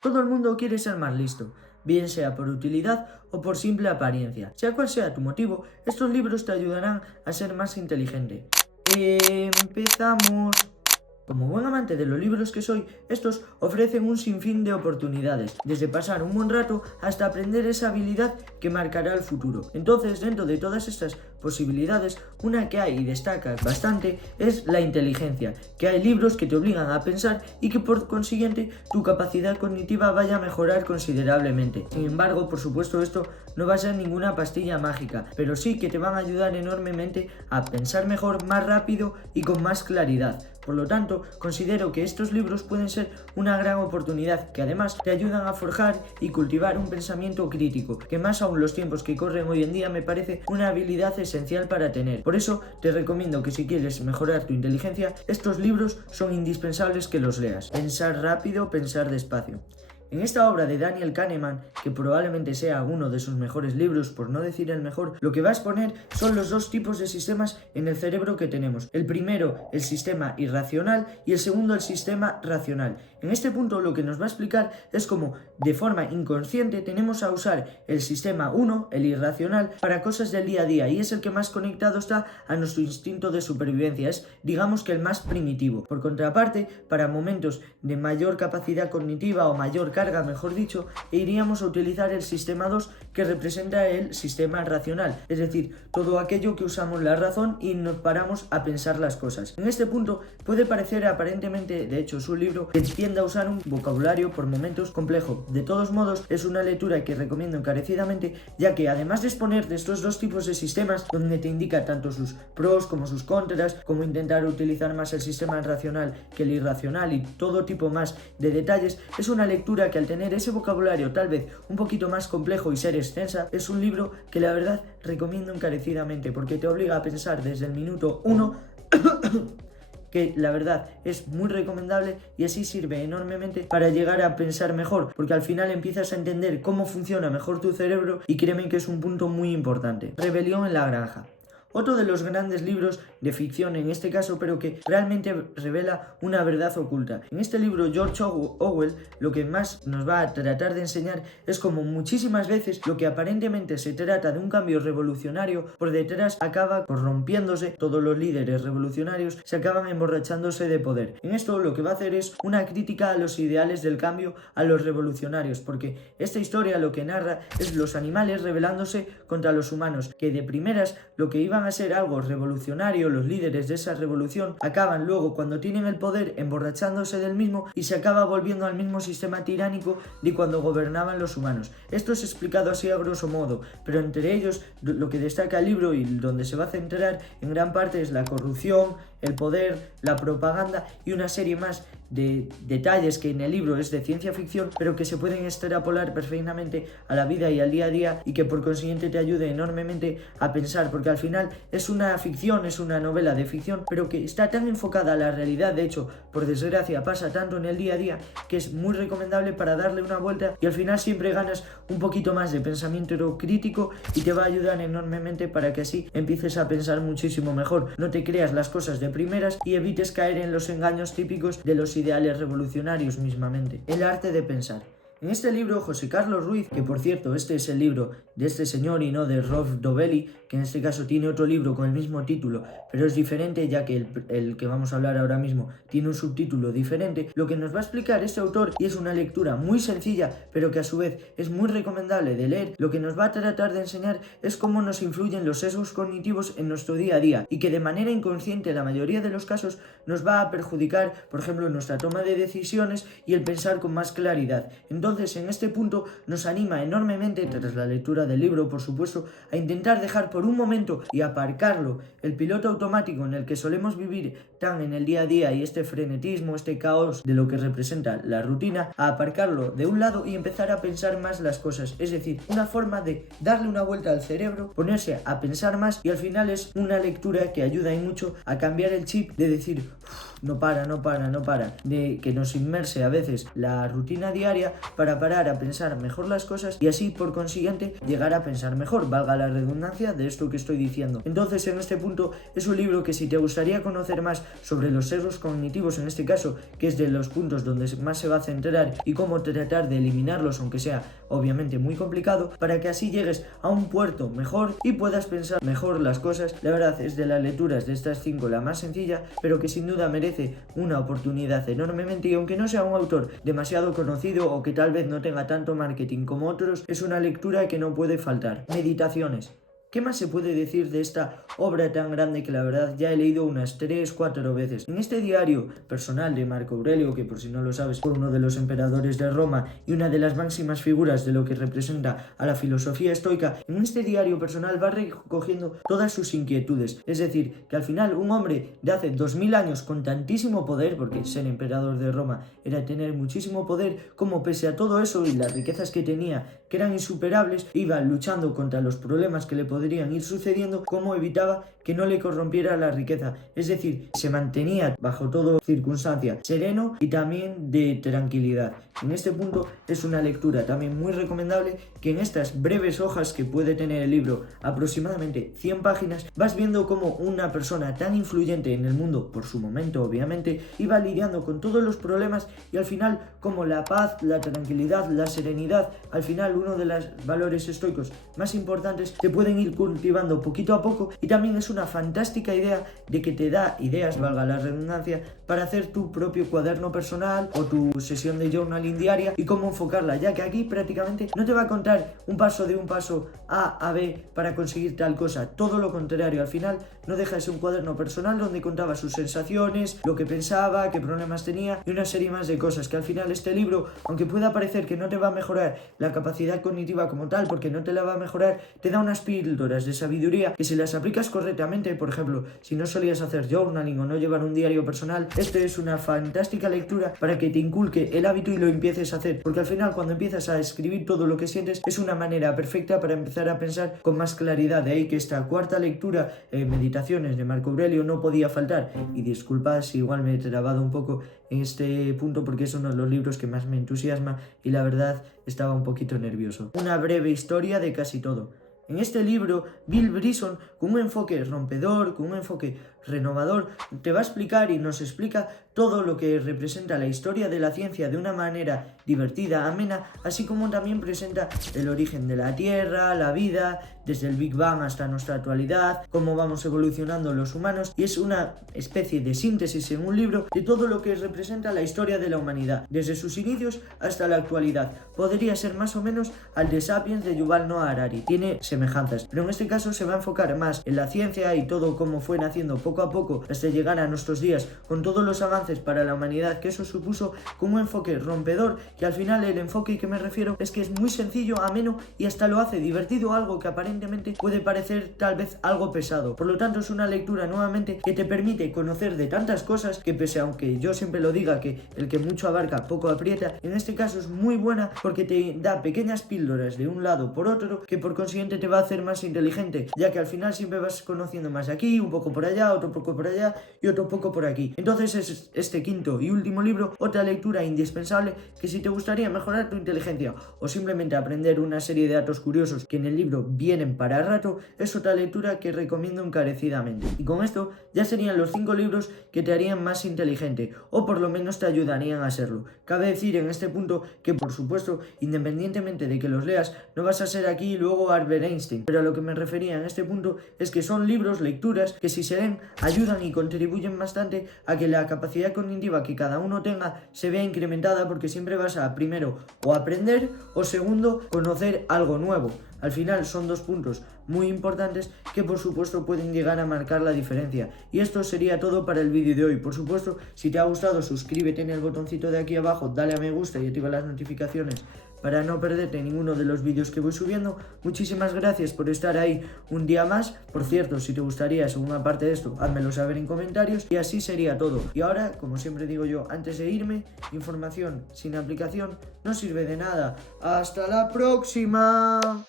Todo el mundo quiere ser más listo, bien sea por utilidad o por simple apariencia. Sea cual sea tu motivo, estos libros te ayudarán a ser más inteligente. Empezamos. Como buen amante de los libros que soy, estos ofrecen un sinfín de oportunidades, desde pasar un buen rato hasta aprender esa habilidad que marcará el futuro. Entonces, dentro de todas estas posibilidades, una que hay y destaca bastante es la inteligencia, que hay libros que te obligan a pensar y que por consiguiente tu capacidad cognitiva vaya a mejorar considerablemente. Sin embargo, por supuesto, esto no va a ser ninguna pastilla mágica, pero sí que te van a ayudar enormemente a pensar mejor, más rápido y con más claridad. Por lo tanto, considero que estos libros pueden ser una gran oportunidad que además te ayudan a forjar y cultivar un pensamiento crítico, que más aún los tiempos que corren hoy en día me parece una habilidad esencial para tener. Por eso te recomiendo que si quieres mejorar tu inteligencia, estos libros son indispensables que los leas. Pensar rápido, pensar despacio. En esta obra de Daniel Kahneman, que probablemente sea uno de sus mejores libros, por no decir el mejor, lo que va a exponer son los dos tipos de sistemas en el cerebro que tenemos. El primero, el sistema irracional, y el segundo, el sistema racional. En este punto lo que nos va a explicar es cómo, de forma inconsciente, tenemos a usar el sistema 1, el irracional, para cosas del día a día, y es el que más conectado está a nuestro instinto de supervivencia, es digamos que el más primitivo. Por contraparte, para momentos de mayor capacidad cognitiva o mayor carga, mejor dicho, iríamos a utilizar el sistema 2, que representa el sistema racional, es decir, todo aquello que usamos la razón y nos paramos a pensar las cosas. En este punto puede parecer aparentemente, de hecho es un libro que tiende a usar un vocabulario por momentos complejo. De todos modos, es una lectura que recomiendo encarecidamente, ya que además de exponer de estos dos tipos de sistemas, donde te indica tanto sus pros como sus contras, como intentar utilizar más el sistema racional que el irracional y todo tipo más de detalles, es una lectura que al tener ese vocabulario tal vez un poquito más complejo y ser extensa, es un libro que la verdad recomiendo encarecidamente, porque te obliga a pensar desde el minuto 1 que la verdad es muy recomendable y así sirve enormemente para llegar a pensar mejor, porque al final empiezas a entender cómo funciona mejor tu cerebro y créeme que es un punto muy importante. Rebelión en la granja. Otro de los grandes libros de ficción en este caso, pero que realmente revela una verdad oculta. En este libro George Orwell lo que más nos va a tratar de enseñar es como muchísimas veces lo que aparentemente se trata de un cambio revolucionario, por detrás acaba corrompiéndose, todos los líderes revolucionarios se acaban emborrachándose de poder. En esto lo que va a hacer es una crítica a los ideales del cambio, a los revolucionarios, porque esta historia lo que narra es los animales rebelándose contra los humanos, que de primeras lo que iban a ser algo revolucionario, los líderes de esa revolución acaban luego, cuando tienen el poder, emborrachándose del mismo y se acaba volviendo al mismo sistema tiránico de cuando gobernaban los humanos. Esto es explicado así a grosso modo, pero entre ellos lo que destaca el libro y donde se va a centrar en gran parte es la corrupción, el poder, la propaganda y una serie más de detalles que en el libro es de ciencia ficción, pero que se pueden extrapolar perfectamente a la vida y al día a día y que por consiguiente te ayude enormemente a pensar, porque al final es una ficción, es una novela de ficción, pero que está tan enfocada a la realidad, de hecho, por desgracia pasa tanto en el día a día, que es muy recomendable para darle una vuelta y al final siempre ganas un poquito más de pensamiento crítico y te va a ayudar enormemente para que así empieces a pensar muchísimo mejor. No te creas las cosas de primeras y evites caer en los engaños típicos de los ideales revolucionarios mismamente. El arte de pensar. En este libro, José Carlos Ruiz, que por cierto este es el libro de este señor y no de Rolf Dobelli, que en este caso tiene otro libro con el mismo título, pero es diferente ya que el que vamos a hablar ahora mismo tiene un subtítulo diferente, lo que nos va a explicar este autor, y es una lectura muy sencilla, pero que a su vez es muy recomendable de leer, lo que nos va a tratar de enseñar es cómo nos influyen los sesgos cognitivos en nuestro día a día, y que de manera inconsciente en la mayoría de los casos nos va a perjudicar, por ejemplo, en nuestra toma de decisiones y el pensar con más claridad. Entonces, en este punto nos anima enormemente, tras la lectura del libro, por supuesto, a intentar dejar por un momento y aparcarlo el piloto automático en el que solemos vivir tan en el día a día y este frenetismo, este caos de lo que representa la rutina, a aparcarlo de un lado y empezar a pensar más las cosas. Es decir, una forma de darle una vuelta al cerebro, ponerse a pensar más, y al final es una lectura que ayuda y mucho a cambiar el chip de decir: no para de que nos inmerse a veces la rutina diaria para parar a pensar mejor las cosas y así por consiguiente llegar a pensar mejor, valga la redundancia de esto que estoy diciendo. Entonces en este punto es un libro que si te gustaría conocer más sobre los sesgos cognitivos en este caso, que es de los puntos donde más se va a centrar y cómo tratar de eliminarlos, aunque sea obviamente muy complicado, para que así llegues a un puerto mejor y puedas pensar mejor las cosas, la verdad es de las lecturas de estas 5 la más sencilla, pero que sin duda merece una oportunidad enormemente, y aunque no sea un autor demasiado conocido o que tal vez no tenga tanto marketing como otros, es una lectura que no puede faltar. Meditaciones. ¿Qué más se puede decir de esta obra tan grande que la verdad ya he leído unas 3-4 veces? En este diario personal de Marco Aurelio, que por si no lo sabes fue uno de los emperadores de Roma y una de las máximas figuras de lo que representa a la filosofía estoica, en este diario personal va recogiendo todas sus inquietudes. Es decir, que al final un hombre de hace 2000 años con tantísimo poder, porque ser emperador de Roma era tener muchísimo poder, como pese a todo eso y las riquezas que tenía, que eran insuperables, iba luchando contra los problemas que le podrían ir sucediendo, como evitaba que no le corrompiera la riqueza. Es decir, se mantenía bajo toda circunstancia sereno y también de tranquilidad. En este punto es una lectura también muy recomendable, que en estas breves hojas que puede tener el libro, aproximadamente 100 páginas, vas viendo cómo una persona tan influyente en el mundo, por su momento obviamente, iba lidiando con todos los problemas y al final como la paz, la tranquilidad, la serenidad, al final uno de los valores estoicos más importantes, te pueden ir cultivando poquito a poco, y también es una fantástica idea de que te da ideas, valga la redundancia, para hacer tu propio cuaderno personal o tu sesión de journaling diaria y cómo enfocarla, ya que aquí prácticamente no te va a contar un paso A a B para conseguir tal cosa, todo lo contrario, al final no deja de ser un cuaderno personal donde contaba sus sensaciones, lo que pensaba, qué problemas tenía y una serie más de cosas, que al final este libro, aunque pueda parecer que no te va a mejorar la capacidad cognitiva como tal, porque no te la va a mejorar, te da unas píldoras de sabiduría que si las aplicas correctamente, por ejemplo, si no solías hacer journaling o no llevar un diario personal, este es una fantástica lectura para que te inculque el hábito y lo empieces a hacer, porque al final cuando empiezas a escribir todo lo que sientes es una manera perfecta para empezar a pensar con más claridad. De ahí que esta cuarta lectura, Meditaciones de Marco Aurelio, no podía faltar. Y disculpad si igual me he trabado un poco en este punto, porque es uno de los libros que más me entusiasma y la verdad estaba un poquito nervioso. Una breve historia de casi todo. En este libro, Bill Bryson, con un enfoque rompedor, con un enfoque renovador, te va a explicar y nos explica todo lo que representa la historia de la ciencia de una manera divertida, amena, así como también presenta el origen de la Tierra, la vida, desde el Big Bang hasta nuestra actualidad, cómo vamos evolucionando los humanos, y es una especie de síntesis en un libro de todo lo que representa la historia de la humanidad, desde sus inicios hasta la actualidad. Podría ser más o menos al de Sapiens de Yuval Noah Harari, tiene semejanzas, pero en este caso se va a enfocar más en la ciencia y todo cómo fue naciendo poco a poco hasta llegar a nuestros días, con todos los avances para la humanidad que eso supuso, con un enfoque rompedor, que al final el enfoque que me refiero es que es muy sencillo, ameno y hasta lo hace divertido, algo que aparentemente puede parecer tal vez algo pesado. Por lo tanto es una lectura nuevamente que te permite conocer de tantas cosas que, pese a aunque yo siempre lo diga que el que mucho abarca poco aprieta, en este caso es muy buena porque te da pequeñas píldoras de un lado por otro, que por consiguiente te va a hacer más inteligente, ya que al final siempre vas conociendo más de aquí, un poco por allá, otro poco por allá y otro poco por aquí. Entonces es este quinto y último libro otra lectura indispensable, que si te gustaría mejorar tu inteligencia o simplemente aprender una serie de datos curiosos que en el libro vienen para rato, es otra lectura que recomiendo encarecidamente. Y con esto ya serían los 5 libros que te harían más inteligente, o por lo menos te ayudarían a serlo. Cabe decir en este punto que, por supuesto, independientemente de que los leas, no vas a ser aquí luego Albert Einstein, pero a lo que me refería en este punto es que son libros, lecturas, que si se leen ayudan y contribuyen bastante a que la capacidad cognitiva que cada uno tenga se vea incrementada, porque siempre vas a, primero, o aprender, o segundo, conocer algo nuevo. Al final son 2 puntos muy importantes que por supuesto pueden llegar a marcar la diferencia. Y esto sería todo para el vídeo de hoy. Por supuesto, si te ha gustado, suscríbete en el botoncito de aquí abajo, dale a me gusta y activa las notificaciones para no perderte ninguno de los vídeos que voy subiendo. Muchísimas gracias por estar ahí un día más. Por cierto, si te gustaría segunda parte de esto, házmelo saber en comentarios. Y así sería todo. Y ahora, como siempre digo yo, antes de irme, información sin aplicación no sirve de nada. ¡Hasta la próxima!